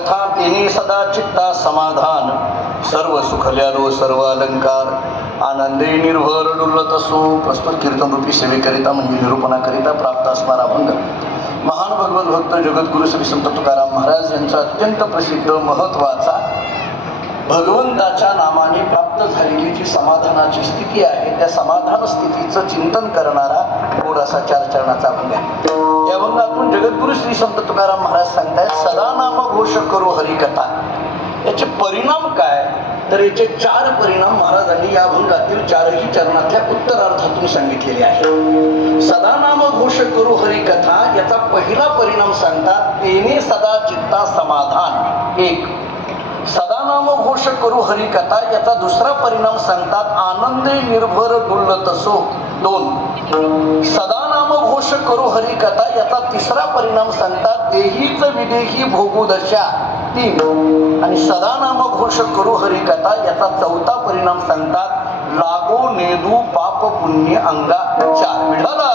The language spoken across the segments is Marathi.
कथा तेने सदा चित्ता समाधान, सर्व सुखल्यालो सर्व अलंकार, आनंदे निर्भर डुलत असो. प्रस्तुत कीर्तन रूपी सेवेकरिता म्हणजे निरूपणाकरिता प्राप्त असणारा अभंग महान भगवत भक्त जगद्गुरु श्री संत तुकाराम महाराज यांचा अत्यंत प्रसिद्ध महत्वाचा भगवंताच्या नामाने प्राप्त झालेली जी समाधानाची स्थिती आहे त्या समाधान स्थितीचं चिंतन करणारा गोड असा 4 चरणाचा अभंग आहे. या अभंगातून जगद्गुरु श्री संत तुकाराम महाराज सांगतायत, सदा नाम घोष करू हरिकथा. याचे परिणाम काय, तर याचे 4 परिणाम महाराजांनी या अभंगातील 4ही चरणातल्या उत्तरार्धातून सांगितलेले आहे. सदा नाम घोष करू हरिकथा याचा पहिला परिणाम सांगतात, तेने सदा चित्ता समाधान. 1. सदा नाम घोष करू हरिकथा याचा दुसरा परिणाम सांगतात, आनंदे निर्भर डुलत असो. 2. सदा नाम घोष करू हरिकथा याचा तिसरा परिणाम सांगतात, देहीच विदेही भोगू दशा. 3. आणि सदा नाम घोष करू हरिकथा याचा चौथा परिणाम सांगतात, लागो नेदू पाप पुण्य अंगा. 4. विठाला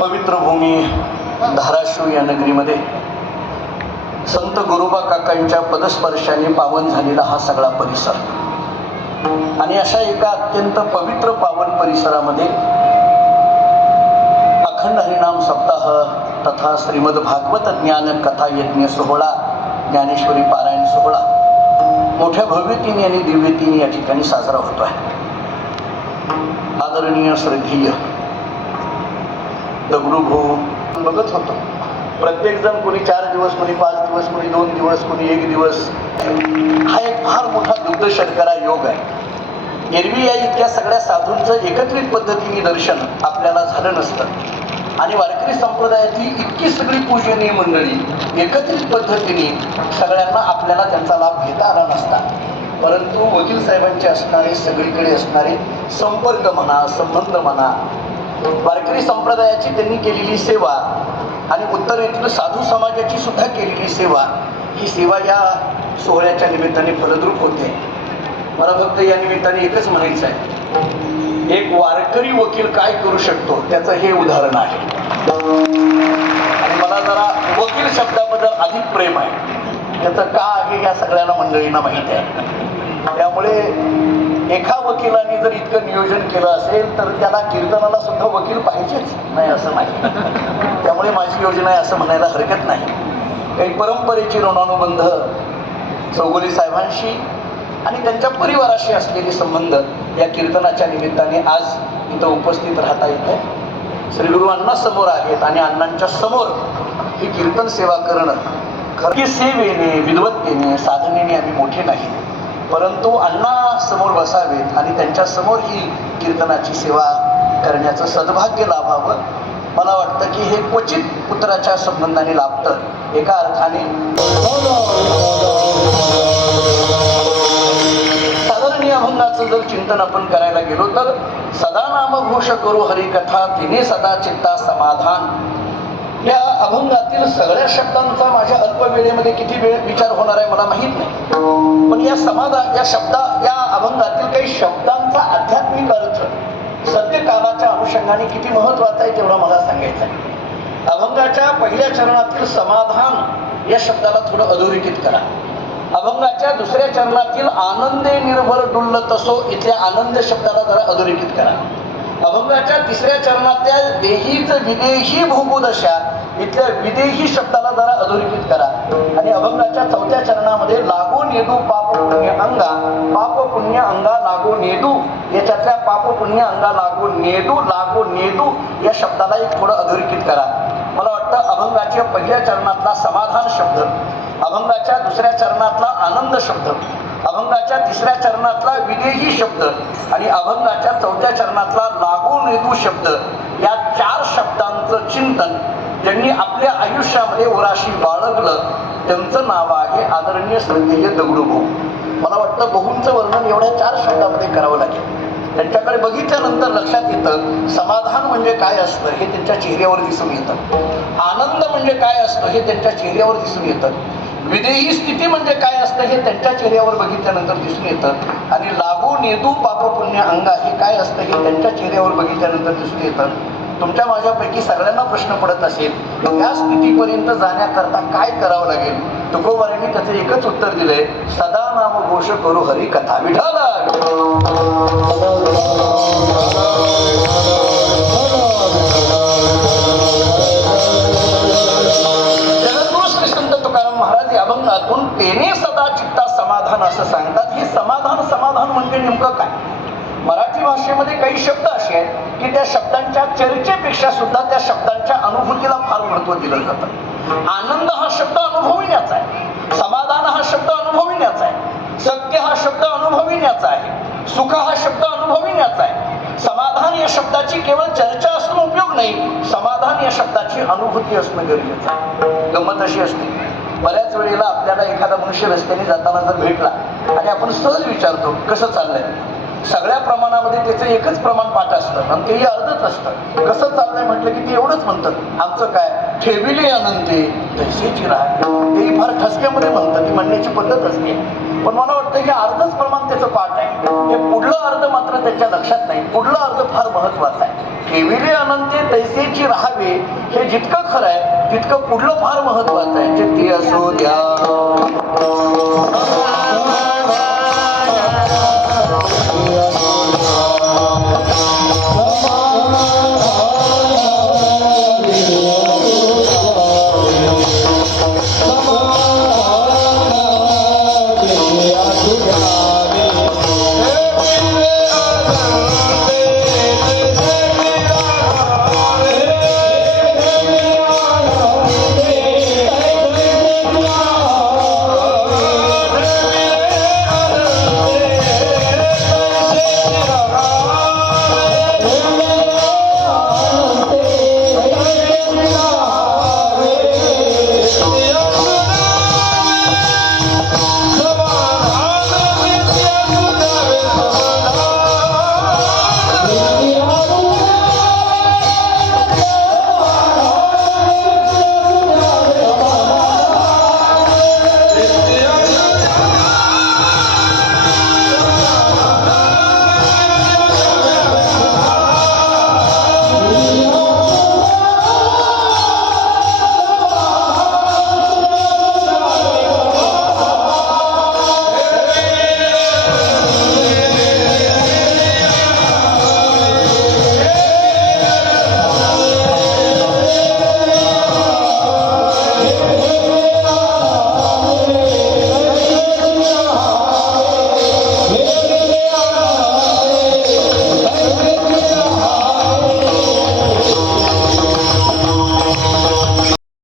पवित्र भूमी धाराशिव या नगरीमध्ये संत गुरुबा काकांच्या पदस्पर्शाने पावन झालेला हा सगळा परिसर आणि अशा एका अत्यंत पवित्र पावन परिसरामध्ये अखंड हरिनाम सप्ताह तथा श्रीमद भागवत ज्ञान कथा यज्ञ सोहळा, ज्ञानेश्वरी पारायण सोहळा मोठ्या भव्यतेने आणि दिव्यतेने या ठिकाणी साजरा होतो आहे. आदरणीय श्रद्धेय दगडूभाऊ बघत होतो, प्रत्येक जण कोणी 4 दिवस, कोणी 5 दिवस, कोणी 2 दिवस, कोणी 1 दिवस. हा एक फार मोठा दुग्ध शर्करा योग आहे. एरवी या इतक्या सगळ्या साधूंचं एकत्रित पद्धतीने दर्शन आपल्याला झालं नसतं आणि वारकरी संप्रदायातली इतकी सगळी पूजनीय मंडळी एकत्रित पद्धतीने सगळ्यांना आपल्याला त्यांचा लाभ घेता आला नसता. परंतु वकील साहेबांचे असणारे सगळीकडे असणारे संपर्क म्हणा, संबंध म्हणा, वारकरी संप्रदायाची त्यांनी केलेली सेवा आणि उत्तरेतील साधू समाजाची सुद्धा केलेली सेवा, ही सेवा या सोहळ्याच्या निमित्ताने फलद्रूप होते. मला फक्त या निमित्ताने एकच म्हणायचं आहे, एक वारकरी वकील काय करू शकतो त्याचं हे उदाहरण आहे. आणि मला जरा वकील शब्दाबद्दल अधिक प्रेम आहे. त्याचं का आहे या सगळ्यांना मंडळींना माहिती आहे. त्यामुळे एका वकिलाने जर इतकं नियोजन केलं असेल तर त्याला कीर्तनाला सुद्धा वकील पाहिजेच नाही असं नाही. त्यामुळे माझी योजना आहे असं म्हणायला हरकत नाही. काही परंपरेची ऋणानुबंध चौगुले साहेबांशी आणि त्यांच्या परिवाराशी असलेले संबंध या कीर्तनाच्या निमित्ताने आज इथं उपस्थित राहता येते. श्री गुरु अण्णा समोर आहेत आणि अण्णांच्या समोर ही कीर्तन सेवा करणं खरं सेवेने, विद्वत्तेने, साधनेने आम्ही मोठे नाही, परंतु अण्णा समोर बसावेत आणि त्यांच्या समोर ही कीर्तनाची सेवा करण्याचं सद्भाग्य लाभावं. मला वाटतं की हे क्वचित पुत्राच्या संबंधाने लाभतं. एका अर्थाने साधारण या अभंगाचं जर चिंतन आपण करायला गेलो तर सदा नाम घोष करू हरिकथा तिने सदा चित्ता समाधान. या अभंगातील सगळ्या शब्दांचा माझ्या अल्प वेळेमध्ये किती वेळ विचार होणार आहे मला माहीत नाही, पण या अभंगातील काही शब्दांचा आध्यात्मिक अर्थ सत्य कालाच्या अनुषंगाने किती महत्वाचा आहे तेवढा मला सांगायचं आहे. अभंगाच्या पहिल्या चरणातील समाधान या शब्दाला थोडं अधोरेखित करा. अभंगाच्या दुसऱ्या चरणातील आनंदे निर्भर डुलत असो इथल्या आनंद शब्दाला जरा अधोरेखित करा. अभंगाच्या तिसऱ्या चरणातल्या देहीच विदेही भोगू दशा इथल्या विदेही शब्दाला जरा अधोरेखित करा. आणि अभंगाच्या चौथ्या चरणामध्ये लागो नेदू पाप पुण्य अंगा, पाप पुण्य अंगा लागो नेदू याच्यातल्या पाप पुण्य अंगा लागो नेदू या शब्दाला एक थोडं अधोरेखित करा. मला वाटतं अभंगाच्या पहिल्या चरणातला समाधान शब्द, अभंगाच्या दुसऱ्या चरणातला आनंद शब्द, अभंगाच्या तिसऱ्या चरणातला विदेही शब्द आणि अभंगाच्या चौथ्या चरणातला लागू नेदू शब्द या 4 शब्दांचं चिंतन ज्यांनी आपल्या आयुष्यामध्ये उराशी बाळगलं त्यांचं नाव आहे आदरणीय श्रद्धेय दगडूभाऊ. मला वाटतं बहुंचं वर्णन एवढ्या 4 शब्दामध्ये करावं लागेल. त्यांच्याकडे बघितल्यानंतर लक्षात येतं समाधान म्हणजे काय असतं हे त्यांच्या चेहऱ्यावर दिसून येतं, आनंद म्हणजे काय असतं हे त्यांच्या चेहऱ्यावर दिसून येतं, विदेही स्थिती म्हणजे काय असतं हे त्यांच्या चेहऱ्यावर बघितल्यानंतर दिसून येतं आणि लागू नेदू पाप पुण्य अंगा हे काय असतं हे त्यांच्या चेहऱ्यावर बघितल्यानंतर दिसून येतं. तुमच्या माझ्यापैकी सगळ्यांना प्रश्न पडत असेल या स्थितीपर्यंत जाण्याकरता काय करावं लागेल. तुकोबारांनी त्याचं एकच उत्तर दिलंय, सदा नाम घोष करू हरी कथा विठाला. जगद्गुरु श्री संत तुकाराम महाराज या अभंगातून तेने सदा चित्ता समाधान असं सांगतात. हे समाधान समाधान म्हणजे नेमकं काय. मराठी भाषेमध्ये काही शब्द असे आहेत की त्या शब्दांच्या चर्चेपेक्षा सुद्धा त्या शब्दांच्या अनुभूतीला फार महत्व दिलं जातं. आनंद हा शब्द अनुभविण्याचा आहे, समाधान हा शब्द अनुभविण्याचा आहे, सत्य हा शब्द अनुभविण्याचा आहे, सुख हा शब्द अनुभविण्याचा आहे. समाधान या शब्दाची केवळ चर्चा असणं उपयोग नाही, समाधान या शब्दाची अनुभूती असणं गरजेचं आहे. गंमत अशी असते, बऱ्याच वेळेला आपल्याला एखादा मनुष्य रस्त्याने जाताना जर भेटला आणि आपण सहज विचारतो कसं चाललंय, सगळ्या प्रमाणामध्ये त्याचं एकच प्रमाण पाठ असतं आणि तेही अर्धच असतं. कसं चाललंय म्हटलं की ते एवढंच म्हणतात, आमचं काय ठेविले अनंते तैसेची राहते. तेही फार ठसक्यामध्ये म्हणतात, ती म्हणण्याची पद्धत असते. पण मला वाटतं हे अर्धच प्रमाण त्याचं पाठ आहे, हे पुढलं अर्ध मात्र त्याच्या लक्षात नाही. पुढलं अर्ध फार महत्वाचं आहे. ठेविले अनंते तैसेची राहावे हे जितकं खरं आहे तितकं पुढलं फार महत्वाचं आहे. ते असो द्या